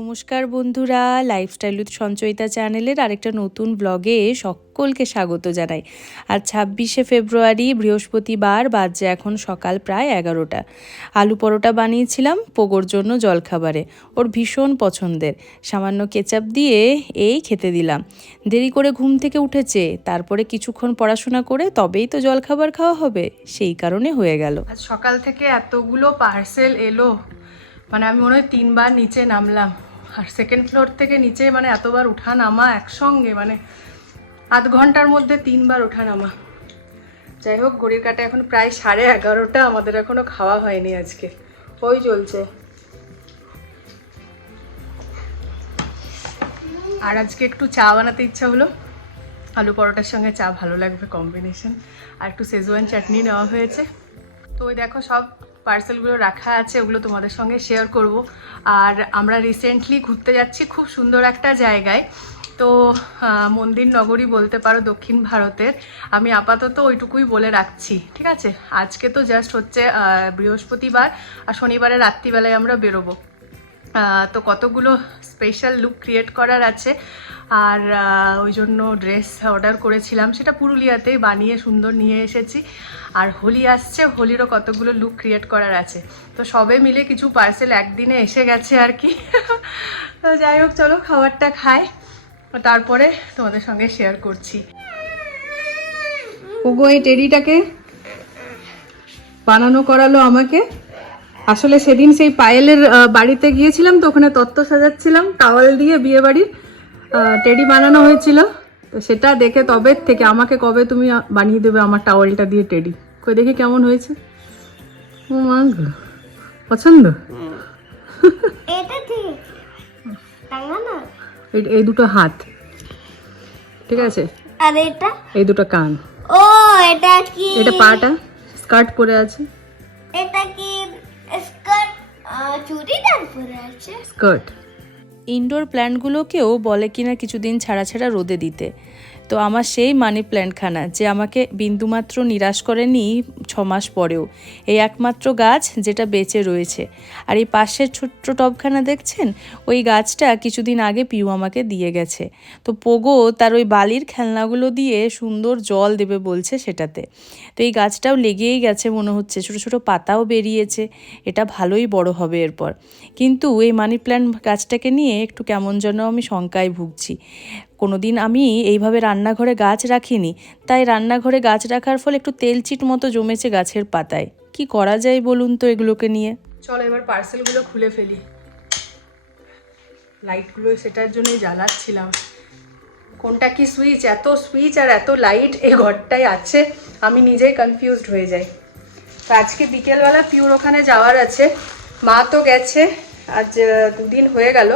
নমস্কার বন্ধুরা, lifestyle with Sanchayita চ্যানেলের আরেকটা নতুন ব্লগে সকলকে স্বাগত জানাই। আর 26শে ফেব্রুয়ারি বৃহস্পতিবার, বাজে এখন সকাল প্রায় 11টা। আলু পরোটা বানিয়েছিলাম পোগোর জন্য জলখাবারে, ওর ভীষণ পছন্দের। সামান্য কেচাপ দিয়ে এই খেতে দিলাম। দেরি করে ঘুম থেকে উঠেছে, তারপরে কিছুক্ষণ পড়াশোনা করে তবেই তো জলখাবার খাওয়া হবে, সেই কারণে হয়ে গেল। আজ সকাল থেকে এতগুলো পার্সেল এলো, মানে আমি মনে হয় 3বার নিচে নামলাম। আর সেকেন্ড ফ্লোর থেকে নিচে মানে এতবার ওঠা নামা একসঙ্গে, মানে আধ ঘন্টার মধ্যে 3বার ওঠা নামা। যাই হোক, ঘড়ির কাটা এখন প্রায় 11:30, আমাদের এখনো খাওয়া হয়নি আজকে, ওই চলছে। আর আজকে একটু চা বানাতে ইচ্ছা হলো, আলু পরোটার সঙ্গে চা ভালো লাগবে কম্বিনেশন। আর একটু শেজওয়ান চাটনি নেওয়া হয়েছে। তো ওই দেখো সব পার্সেলগুলো রাখা আছে, ওগুলো তোমাদের সঙ্গে শেয়ার করব। আর আমরা রিসেন্টলি ঘুরতে যাচ্ছি খুব সুন্দর একটা জায়গায়, তো মন্দির নগরী বলতে পারো দক্ষিণ ভারতের। আমি আপাতত ওইটুকুই বলে রাখছি, ঠিক আছে? আজকে তো জাস্ট হচ্ছে বৃহস্পতিবার, আর শনিবারের রাত্রিবেলায় আমরা বেরোবো। তো কতগুলো স্পেশাল লুক ক্রিয়েট করার আছে, আর ওই জন্য ড্রেস অর্ডার করেছিলাম, সেটা পুরুলিয়াতেই বানিয়ে সুন্দর নিয়ে এসেছি। আর হোলি আসছে, হোলিরও কতগুলো লুক ক্রিয়েট করার আছে। তো সবে মিলে কিছু পার্সেল একদিনে এসে গেছে আর কি। তো যাই হোক, চলো খাবারটা খাই, তারপরে তোমাদের সঙ্গে শেয়ার করছি। ওগো, এই টেডিটাকে বানানো করালো আমাকে। আসলে সেদিন সেই পায়েলের বাড়িতে গিয়েছিলাম, তো ওখানে তত্ত্ব সাজাচ্ছিলাম, টাওয়াল দিয়ে বিয়ে বাড়ির টেডি বানানো হয়েছিল। তো সেটা দেখে তবে থেকে আমাকে কবে তুমি বানিয়ে দেবে আমার টাওয়ালটা দিয়ে টেডি, কই দেখি কেমন হয়েছে। ও মা গো, পছন্দ? এই দুটো হাত, ঠিক আছে, আর এটা এই দুটো কান। ও এটা কি? এটা পাটা, স্কার্ট পরে আছে। এটা কি স্কার্ট? চুড়িদার পরে আছে। স্কার্ট। ইনডোর প্ল্যান্টগুলোকেও বলে কিনা কিছুদিন ছাড়া ছাড়া রোদে দিতে। তো আমার সেই মানি প্ল্যান্টখানা যে আমাকে বিন্দুমাত্র নিরাশ করেনি 6 মাস পরেও, এই একমাত্র গাছ যেটা বেঁচে রয়েছে। আর এই পাশের ছোট্ট টবখানা দেখছেন, ওই গাছটা কিছুদিন আগে পিউ আমাকে দিয়ে গেছে। তো পোগো তার ওই বালির খেলনাগুলো দিয়ে সুন্দর জল দেবে বলছে সেটাতে। তো এই গাছটাও লেগেই গেছে মনে হচ্ছে, ছোটো ছোটো পাতাও বেরিয়েছে, এটা ভালোই বড় হবে এরপর। কিন্তু এই মানি প্ল্যান্ট গাছটাকে নিয়ে একটু কেমন যেন আমি শঙ্কায় ভুগছি। কোনোদিন আমি এইভাবে রান্নাঘরে গাছ রাখিনি, তাই রান্নাঘরে গাছ রাখার ফলে একটু তেলচিট মতো জমেছে গাছের পাতায়। কি করা যায় বলুন তো এগুলোকে নিয়ে? চলো এবার পার্সেলগুলো খুলে ফেলি। লাইটগুলো সেটার জন্যই জ্বালাচ্ছিলাম। কোনটা কি সুইচ? এত সুইচ আর এত লাইট এই ঘরটায় আছে, আমি নিজেই কনফিউজড হয়ে যাই। তো আজকে বিকেলবেলা পিউর ওখানে যাওয়ার আছে, মা তো গেছে, আজ 2 দিন হয়ে গেল।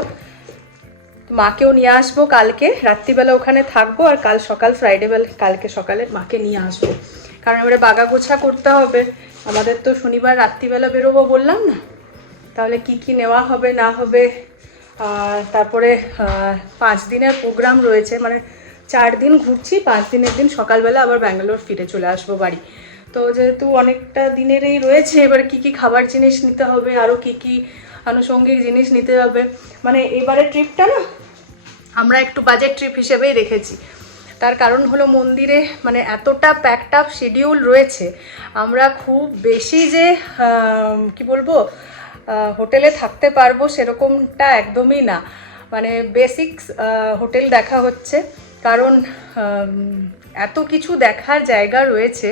মাকেও নিয়ে আসবো কালকে রাত্রিবেলা, ওখানে থাকবো, আর কাল সকাল কালকে সকালে মাকে নিয়ে আসবো। কারণ এবারে বাগা গোছা করতে হবে, আমাদের তো শনিবার রাত্রিবেলা বেরোবো বললাম না, তাহলে কি কি নেওয়া হবে না হবে। তারপরে 5 দিনের প্রোগ্রাম রয়েছে, মানে 4 দিন ঘুরছি, 5 দিনের দিন সকালবেলা আবার ব্যাঙ্গালোর ফিরে চলে আসবো বাড়ি। তো যেহেতু অনেকটা দিনেরই রয়েছে, এবার কি কি খাবার জিনিস নিতে হবে, আরও কি কি আনুষঙ্গিক জিনিস নিতে হবে। মানে এবারে ট্রিপটা না আমরা একটু বাজেট ট্রিপ হিসেবেই রেখেছি। তার কারণ হলো মন্দিরে মানে এতটা প্যাকড আপ শিডিউল রয়েছে, আমরা খুব বেশি যে কি বলবো হোটেলে থাকতে পারবো সেরকমটা একদমই না। মানে বেসিক্স হোটেল দেখা হচ্ছে, কারণ এত কিছু দেখার জায়গা রয়েছে।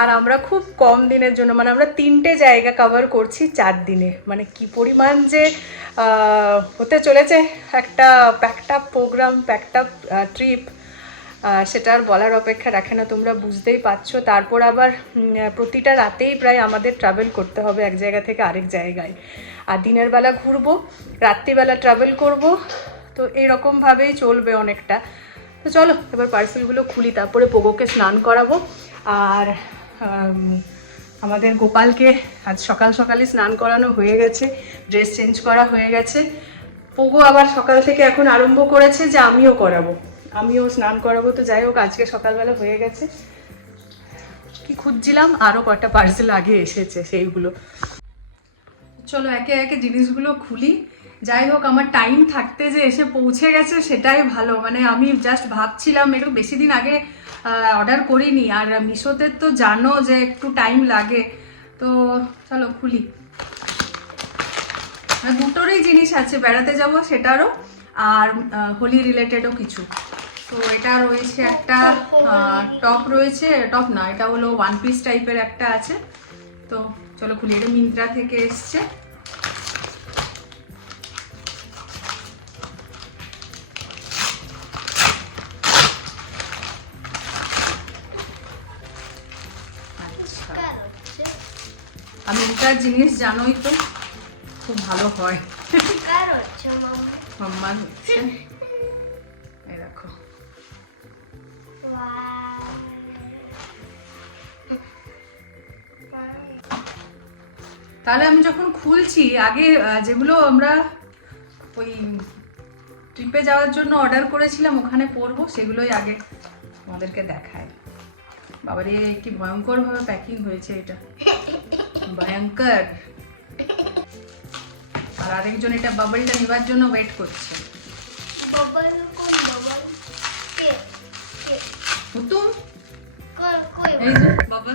আর আমরা খুব কম দিনের জন্য, মানে আমরা 3টে জায়গা কভার করছি 4 দিনে। মানে কি পরিমাণ যে হতে চলেছে একটা packed up programme, packed up trip, সেটা আর বলার অপেক্ষা রাখে না, তোমরা বুঝতেই পারছো। তারপর আবার প্রতিটা রাতেই প্রায় আমাদের ট্রাভেল করতে হবে এক জায়গা থেকে আরেক জায়গায়। আর দিনের বেলা ঘুরবো, রাত্রিবেলা ট্রাভেল করব, তো এরকমভাবেই চলবে অনেকটা। তো চলো এবার পার্সেলগুলো খুলি, তারপরে পোগোকে স্নান করাবো। আর আমাদের গোপালকে আজ সকাল সকালই স্নান করানো হয়ে গেছে, ড্রেস চেঞ্জ করা হয়ে গেছে। পোগো আবার সকাল থেকে এখন আরম্ভ করেছে যে আমিও করাবো, আমিও স্নান করাবো। তো যাই হোক, আজকে সকালবেলা হয়ে গেছে। কি খুঁজছিলাম, আরও কটা পার্সেল আগে এসেছে, সেইগুলো। চলো একে একে জিনিসগুলো খুলি। যাই হোক, আমার টাইম থাকতে যে এসে পৌঁছে গেছে সেটাই ভালো। মানে আমি জাস্ট ভাবছিলাম, একটু বেশি দিন আগে অর্ডার করিনি, আর মিশোতে তো জানো যে একটু টাইম লাগে। তো চলো খুলি। দুটোরই জিনিস আছে, বেড়াতে যাব সেটারও, আর হোলি রিলেটেডও কিছু। তো এটা রয়েছে একটা টপ রয়েছে, টপ না, এটা হলো ওয়ান পিস টাইপের একটা আছে। তো চলো খুলি। এটা মিন্ত্রা থেকে এসছে। আমি মিন্ত্রার জিনিস জানোই তো, খুব ভালো হয়। মাম্মা হচ্ছে, এই দেখো। তাহলে আমি যখন খুলছি, আগে যেগুলো আমরা ওই ট্রিপে যাওয়ার জন্য অর্ডার করেছিলাম ওখানে পরবো, সেগুলোই আগে আমাদেরকে দেখায়। বাবারে কি ভয়ঙ্কর ভাবে প্যাকিং হয়েছে এটা, ভয়ঙ্কর। আর আরেকজন এটা বাবলটা নেবার জন্য ওয়েট করছে। হুতুম, এই যে বাবল।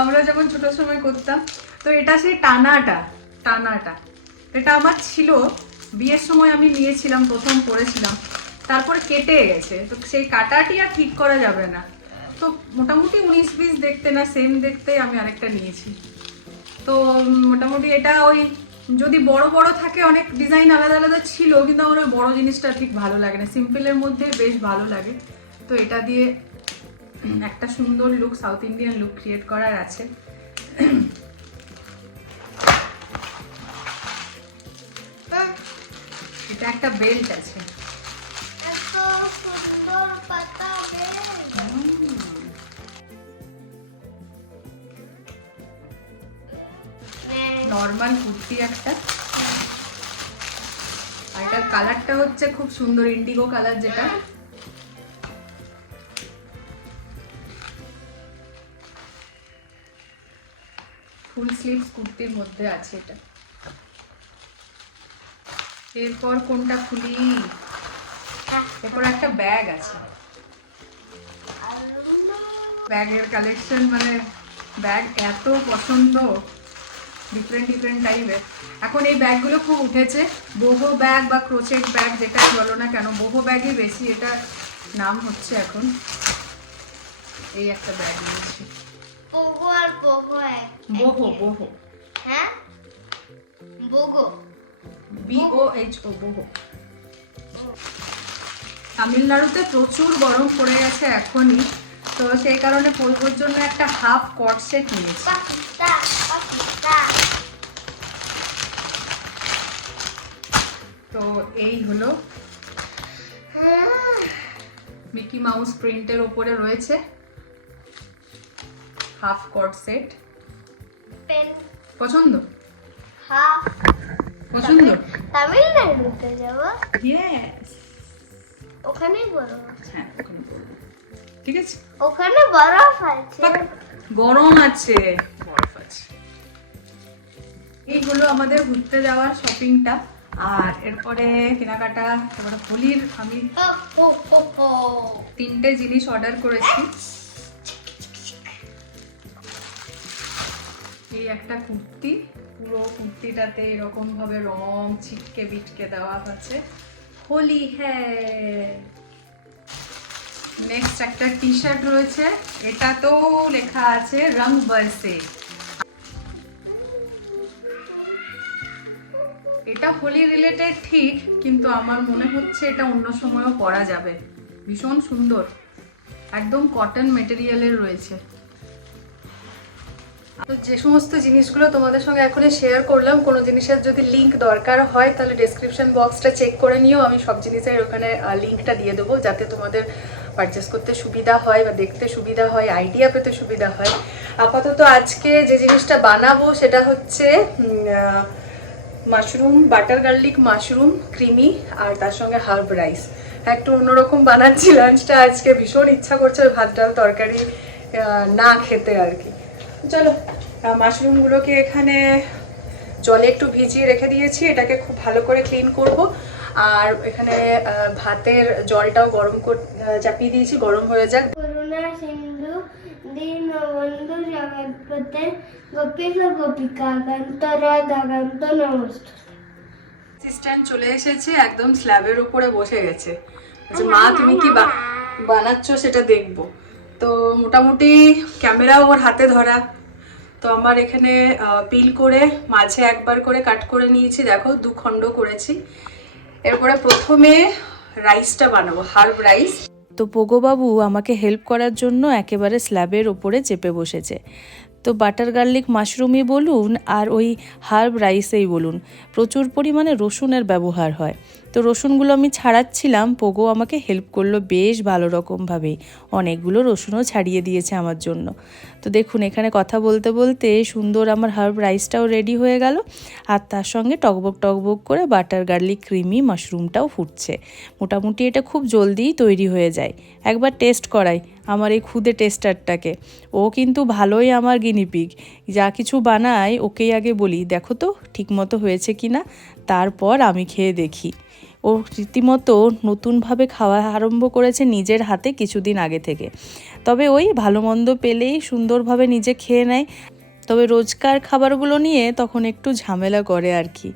আমরা যখন ছোট সময় করতাম, তো এটা সেই টানাটা, এটা আমার ছিল, বিয়ের সময় আমি নিয়েছিলাম, প্রথম পরেছিলাম, তারপরে কেটে গেছে। তো সেই কাটাটি আর ঠিক করা যাবে না। তো মোটামুটি 19-20 দেখতে না সেম দেখতে আমি আরেকটা নিয়েছি। তো মোটামুটি এটা ওই যদি বড় বড় থাকে, অনেক ডিজাইন আলাদা আলাদা ছিল, কিন্তু আমার ওই বড় জিনিসটা ঠিক ভালো লাগে না, সিম্পলের মধ্যে বেশ ভালো লাগে। তো এটা দিয়ে একটা সুন্দর look, south Indian look create করার আছে। এটা একটা বেল্ট আছে। নর্মাল কুর্তি একটা, আর এটার কালারটা হচ্ছে খুব সুন্দর, ইন্ডিগো কালার, যেটা ফুল স্লিভস কুর্তির মধ্যে আছে এটা। এরপর কোনটা খুলি? এরপর একটা ব্যাগ আছে, ব্যাগের কালেকশন, মানে ব্যাগ এত পছন্দ, ডিফারেন্ট টাইপের। এখন এই ব্যাগগুলো খুব উঠেছে, বোহো ব্যাগ বা ক্রোচেট ব্যাগ যেটাই বলো না কেন, বোহো ব্যাগই বেশি এটা নাম হচ্ছে এখন। এই একটা ব্যাগ নিয়েছি, বোহো, হ্যাঁ, বোগো, BOHO, বোহো। তামিলনাড়ুতে প্রচুর গরম পড়ে গেছে এখনই, তো সেই কারণে পরবার জন্য একটা হাফ কট সেট নিয়েছি। তো এই হলো, মিকি মাউস প্রিন্টের ওপরে রয়েছে হাফ কট সেট। পছন্দ? পছন্দ? তামিলনাড়ুতে যাব? ইয়েস, ওখানেই বরফ। হ্যাঁ ওখানে পড়বো, ঠিক আছে। ওখানে বরফ আছে? গরম আছে, বরফ আছে। এই হলো আমাদের ঘুরতে যাওয়ার শপিংটা। আর এরপরে কেনাকাটা, এবারে হোলির আমি 3টে জিনিস অর্ডার করেছি। এই একটা কুর্তি, পুরো কুর্তিটাতে এরকম ভাবে রং ছিটকে বিটকে দেওয়া আছে, হোলি হ্যাঁ। নেক্সট একটা টি শার্ট রয়েছে, এটা তো লেখা আছে রং বরসে। এটা হোলি রিলেটেড ঠিক, কিন্তু আমার মনে হচ্ছে এটা অন্য সময়ও পরা যাবে। ভীষণ সুন্দর, একদম কটন মেটেরিয়ালের রয়েছে। তো যে সমস্ত জিনিসগুলো তোমাদের সঙ্গে এখন শেয়ার করলাম, কোনো জিনিসের যদি লিংক দরকার হয় তাহলে ডেসক্রিপশন বক্সটা চেক করে নিও। আমি সব জিনিসের ওখানে লিংকটা দিয়ে দেবো, যাতে তোমাদের পারচেস করতে সুবিধা হয় বা দেখতে সুবিধা হয়, আইডিয়া পেতে সুবিধা হয়। আপাতত আজকে যে জিনিসটা বানাবো সেটা হচ্ছে mushroom, butter garlic mushroom creamy, আর তার সঙ্গে হার্ব রাইস। একটু অন্যরকম বানাচ্ছি লাঞ্চটা আজকে, ভীষণ ইচ্ছা করছে ভাত ডাল তরকারি না খেতে আর কি। চলো, মাশরুমগুলোকে এখানে জলে একটু ভিজিয়ে রেখে দিয়েছি, এটাকে খুব ভালো করে ক্লিন করব। আর এখানে ভাতের জলটাও গরম চাপিয়ে দিয়েছি, গরম হয়ে যাক। করুণা সিন্ধু দীনবন্ধু জগৎপতে গোপীশ গোপিকা কান্তরা দাগান্ত নমস্তে। অ্যাসিস্ট্যান্ট চলে এসেছে, একদম স্ল্যাবের উপরে বসে গেছে। আচ্ছা মা, তুমি কি বানাচ্ছ সেটা দেখবো। তো মোটামুটি ক্যামেরা ওর হাতে ধরা। তো আমার এখানে পিল করে মাঝে একবার করে কাট করে নিয়েছি, দেখো 2 খণ্ড করেছি। এরপরে প্রথমে রাইসটা বানাবো, হার্ব রাইস। তো পোগোবাবু আমাকে হেল্প করার জন্য একেবারে স্ল্যাবের ওপরে চেপে বসেছে। তো বাটার গার্লিক মাশরুমই বলুন আর ওই হার্ব রাইসেই বলুন, প্রচুর পরিমাণে রসুনের ব্যবহার হয়। তো রসুনগুলো আমি ছাড়াচ্ছিলাম, পোগো আমাকে হেল্প করলো বেশ ভালো রকমভাবেই, অনেকগুলো রসুনও ছাড়িয়ে দিয়েছে আমার জন্য। তো দেখুন এখানে কথা বলতে বলতে সুন্দর আমার হার্ব রাইসটাও রেডি হয়ে গেল, আর তার সঙ্গে টকবক টকবক করে বাটার গার্লিক ক্রিমি মাশরুমটাও ফুটছে। মোটামুটি এটা খুব জলদিই তৈরি হয়ে যায়। একবার টেস্ট করাই আমার এই খুদে টেস্টারটাকে, ও কিন্তু ভালোই আমার গিনিপিগ। যা কিছু বানাই ওকেই আগে বলি, দেখো তো ঠিকমতো হয়েছে কি না, তারপর আমি খেয়ে দেখি। ও রীতিমতো নতুনভাবে খাওয়া আরম্ভ করেছে নিজের হাতে কিছুদিন আগে থেকে। তবে ওই ভালো মন্দ পেলেই সুন্দরভাবে নিজে খেয়ে নেয়, তবে রোজকার খাবারগুলো নিয়ে তখন একটু ঝামেলা করে আর কি।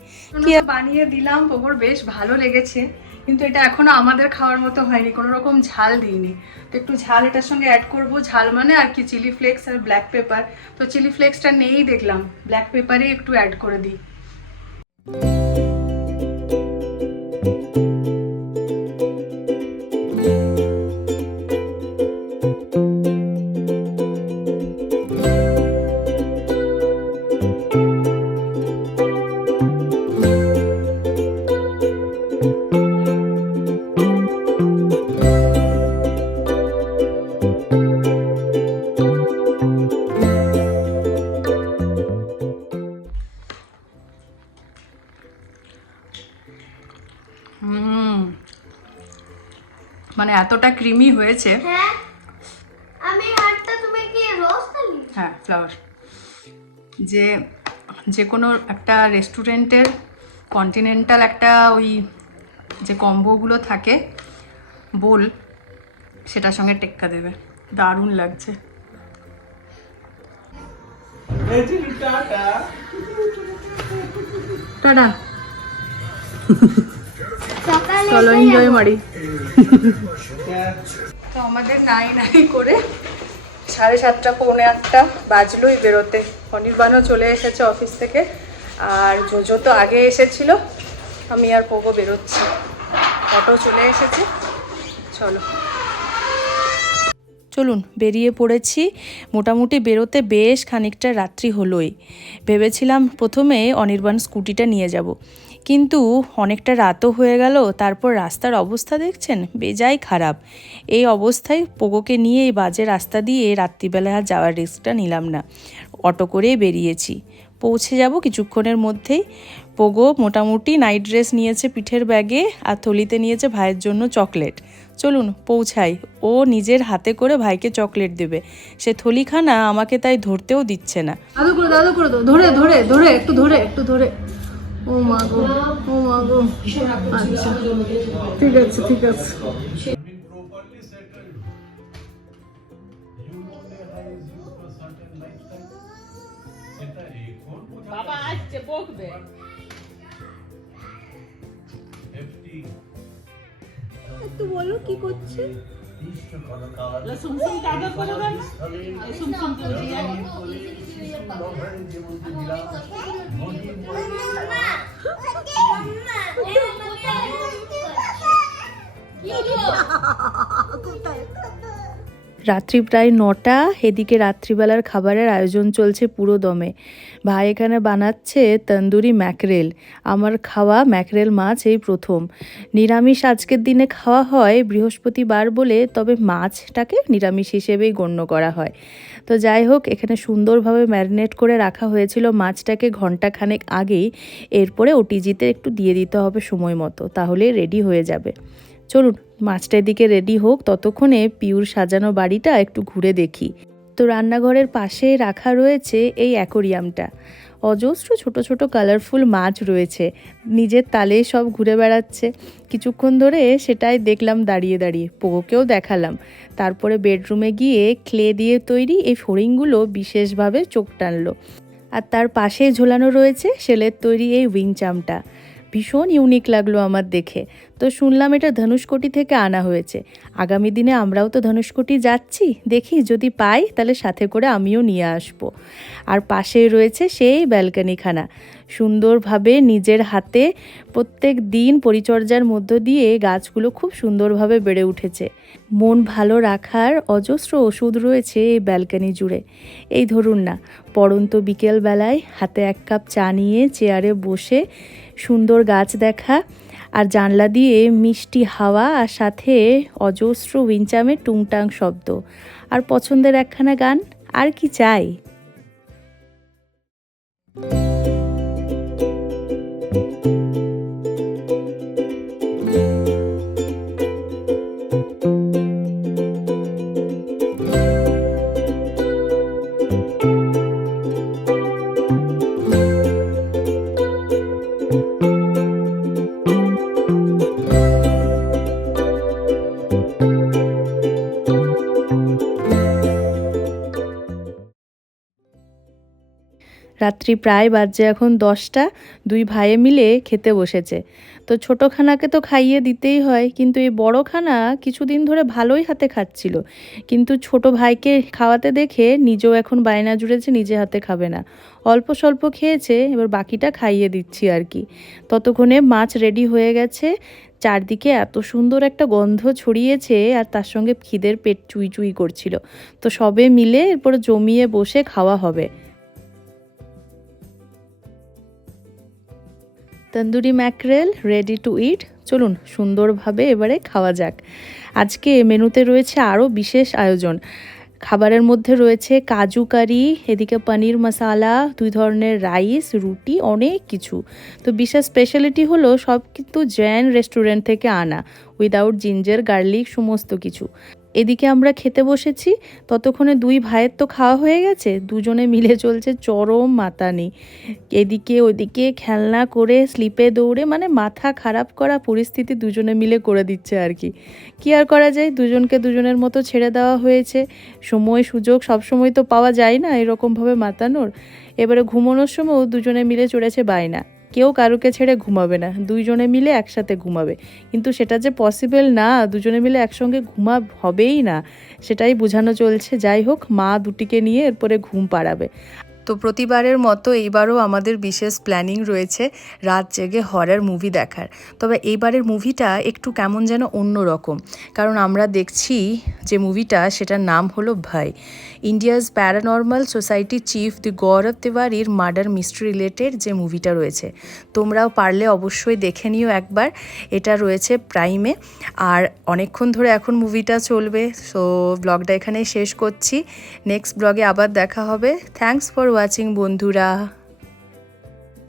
বানিয়ে দিলাম, পোগোর বেশ ভালো লেগেছে, কিন্তু এটা এখনো আমাদের খাওয়ার মতো হয়নি, কোনো রকম ঝাল দিইনি। তো একটু ঝাল এটার সঙ্গে অ্যাড করব, ঝাল মানে আর কি চিলি ফ্লেক্স আর ব্ল্যাক পেপার। তো চিলি ফ্লেক্সটা নেই দেখলাম, ব্ল্যাক পেপারই একটু অ্যাড করে দিই। মানে এতটা ক্রিমি হয়েছে। হ্যাঁ, আমি হাতটা তুমি কি রোজ খালি? হ্যাঁ, ফ্লাওয়ার। যে কোনো একটা রেস্টুরেন্টের কন্টিনেন্টাল একটা ওই যে কম্বোগুলো থাকে বোল, সেটার সঙ্গে টেক্কা দেবে, দারুণ লাগছে। টাটা, চলো এনজয় মারি। তো আমাদের নাই করে 7:30 পৌনে 8টা বাজলোই বেরোতে। অনির্বাণও চলে এসেছে অফিস থেকে, আর জোজো তো আগে এসেছিল। আমি আর পোগো বেরোচ্ছি, অটো চলে এসেছে। চলুন বেরিয়ে পড়েছি। মোটামুটি বেরোতে বেশ খানিকটা রাত্রি হলোই। ভেবেছিলাম প্রথমে অনির্বাণ স্কুটিটা নিয়ে যাব, কিন্তু অনেকটা রাতও হয়ে গেল। তারপর রাস্তার অবস্থা দেখছেন, বেজায় খারাপ। এই অবস্থায় পোগোকে নিয়ে এই বাজে রাস্তা দিয়ে রাত্রিবেলা আর যাওয়ার রিস্কটা নিলাম না, অটো করেই বেরিয়েছি। পৌঁছে যাব কিছুক্ষণের মধ্যেই। পোগো মোটামুটি নাইট ড্রেস নিয়েছে পিঠের ব্যাগে, আর থলিতে নিয়েছে ভাইয়ের জন্য চকলেট। চলুন পৌঁছাই, ও নিজের হাতে করে ভাইকে চকলেট দেবে। সে থলিখানা আমাকে তাই ধরতেও দিচ্ছে না। দাদু করে দাও, ধরে ধরে ধরে একটু ধরে একটু ধরে। ও মা গো, ও মা গো। আচ্ছা ঠিক আছে ঠিক আছে। বাবা আসছে বকবে। একটু বলো কি করছে। সুমসুম দাদা করবে না, সুমসুম তুমি জানি। রাত্রি প্রায় 9টা। এদিকে রাত্রিবেলার খাবারের আয়োজন চলছে পুরো দমে। ভাই এখানে বানাচ্ছে তন্দুরি ম্যাকরেল। আমার খাওয়া ম্যাকরেল মাছ এই প্রথম। নিরামিষ আজকের দিনে খাওয়া হয় বৃহস্পতিবার বলে, তবে মাছটাকে নিরামিষ হিসেবেই গণ্য করা হয়। তো যাই হোক, এখানে সুন্দরভাবে ম্যারিনেট করে রাখা হয়েছিল মাছটাকে ঘন্টাখানেক আগেই। এরপরে ওটিজিতে একটু দিয়ে দিতে হবে সময় মতো, তাহলে রেডি হয়ে যাবে। চলুন মাছটা এদিকে রেডি হোক, ততক্ষণে পিউর সাজানো বাড়িটা একটু ঘুরে দেখি। তো রান্নাঘরের পাশে রাখা রয়েছে এই অ্যাকোরিয়ামটা। অজস্র ছোট ছোট কালারফুল মাছ রয়েছে, নিজের তালে সব ঘুরে বেড়াচ্ছে। কিছুক্ষণ ধরে সেটাই দেখলাম দাঁড়িয়ে দাঁড়িয়ে, পোগোকেও দেখালাম। তারপরে বেডরুমে গিয়ে ক্লে দিয়ে তৈরি এই ফড়িংগুলো বিশেষভাবে চোখ টানলো। আর তার পাশেই ঝোলানো রয়েছে সেলের তৈরি এই উইং চামটা। ভীষণ ইউনিক লাগলো আমার দেখে। তো শুনলাম এটা ধনুষকোটি থেকে আনা হয়েছে। আগামী দিনে আমরাও তো ধনুষকোটি যাচ্ছি, দেখি যদি পাই তাহলে সাথে করে আমিও নিয়ে আসবো। আর পাশেই রয়েছে সেই ব্যালকনিখানা। সুন্দরভাবে নিজের হাতে প্রত্যেক দিন পরিচর্যার মধ্য দিয়ে গাছগুলো খুব সুন্দরভাবে বেড়ে উঠেছে। মন ভালো রাখার অজস্র ওষুধ রয়েছে এই ব্যালকনি জুড়ে। এই ধরুন না, পড়ন্ত বিকেলবেলায় হাতে 1 কাপ চা নিয়ে চেয়ারে বসে সুন্দর গাছ দেখা, আর জানলা দিয়ে মিষ্টি হাওয়া, আর সাথে অজস্র উইনচামের টুংটাং শব্দ, আর পছন্দের একখানা গান, আর কি চাই। রাত্রি প্রায় বাজে এখন 10টা। 2 ভাইয়ে মিলে খেতে বসেছে। তো ছোটোখানাকে তো খাইয়ে দিতেই হয়, কিন্তু এই বড়খানা কিছুদিন ধরে ভালোই হাতে খাচ্ছিল, কিন্তু ছোট ভাইকে খাওয়াতে দেখে নিজেও এখন বায়না জুড়েছে নিজে হাতে খাবে না। অল্প স্বল্প খেয়েছে, এবার বাকিটা খাইয়ে দিচ্ছি আর কি। ততক্ষণে মাছ রেডি হয়ে গেছে। চারদিকে এত সুন্দর একটা গন্ধ ছড়িয়েছে, আর তার সঙ্গে খিদের পেট চুই চুই করছিল। তো সবে মিলে এরপর জমিয়ে বসে খাওয়া হবে। তন্দুরি ম্যাকরেল রেডি টু ইট। চলুন সুন্দরভাবে এবারে খাওয়া যাক। আজকে মেনুতে রয়েছে আরও বিশেষ আয়োজন। খাবারের মধ্যে রয়েছে কাজু কারি, এদিকে পনির মশালা, 2 ধরনের রাইস, রুটি, অনেক কিছু। তো বিশেষ স্পেশালিটি হলো সব কিন্তু জৈন রেস্টুরেন্ট থেকে আনা, উইদাউট জিঞ্জার গার্লিক, সমস্ত কিছু। এদিকে আমরা খেতে বসেছি, ততক্ষণে 2 ভাইয়ের তো খাওয়া হয়ে গেছে। দুজনে মিলে চলছে চরম মাতানি। এদিকে ওদিকে খেলনা করে, স্লিপে দৌড়ে, মানে মাথা খারাপ করা পরিস্থিতি দুজনে মিলে করে দিচ্ছে আর কি। কি আর করা যায়, দুজনকে দুজনের মতো ছেড়ে দেওয়া হয়েছে। সময় সুযোগ সবসময় তো পাওয়া যায় না এরকমভাবে মাতানোর। এবারে ঘুমানোর সময়ও দুজনে মিলে চড়েছে বায়না, কেউ কারুকে ছেড়ে ঘুমাবে না, 2 জনে মিলে একসাথে ঘুমাবে। কিন্তু সেটা যে পসিবল না, দুজনে মিলে একসঙ্গে ঘুমা হবেই না, সেটাই বোঝানো চলছে। যাই হোক, মা দুটিকে নিয়ে এরপরে ঘুম পাড়াবে। তো প্রতিবারের মতো এইবারও আমাদের বিশেষ প্ল্যানিং রয়েছে রাত জেগে হরর মুভি দেখার। তবে এইবারের মুভিটা একটু কেমন যেন অন্য রকম, কারণ আমরা দেখছি যে মুভিটা, সেটার নাম হলো ভয়। ইন্ডিয়াস প্যারানর্মাল সোসাইটি চিফ দি গৌরব তিওয়ারির মার্ডার মিস্ট্রি রিলেটেড যে মুভিটা রয়েছে, তোমরাও পারলে অবশ্যই দেখে নিও একবার। এটা রয়েছে প্রাইমে, আর অনেকক্ষণ ধরে এখন মুভিটা চলবে। সো ব্লগটা এখানেই শেষ করছি, নেক্সট ব্লগে আবার দেখা হবে। থ্যাঙ্কস ফর ওয়াচিং বন্ধুরা।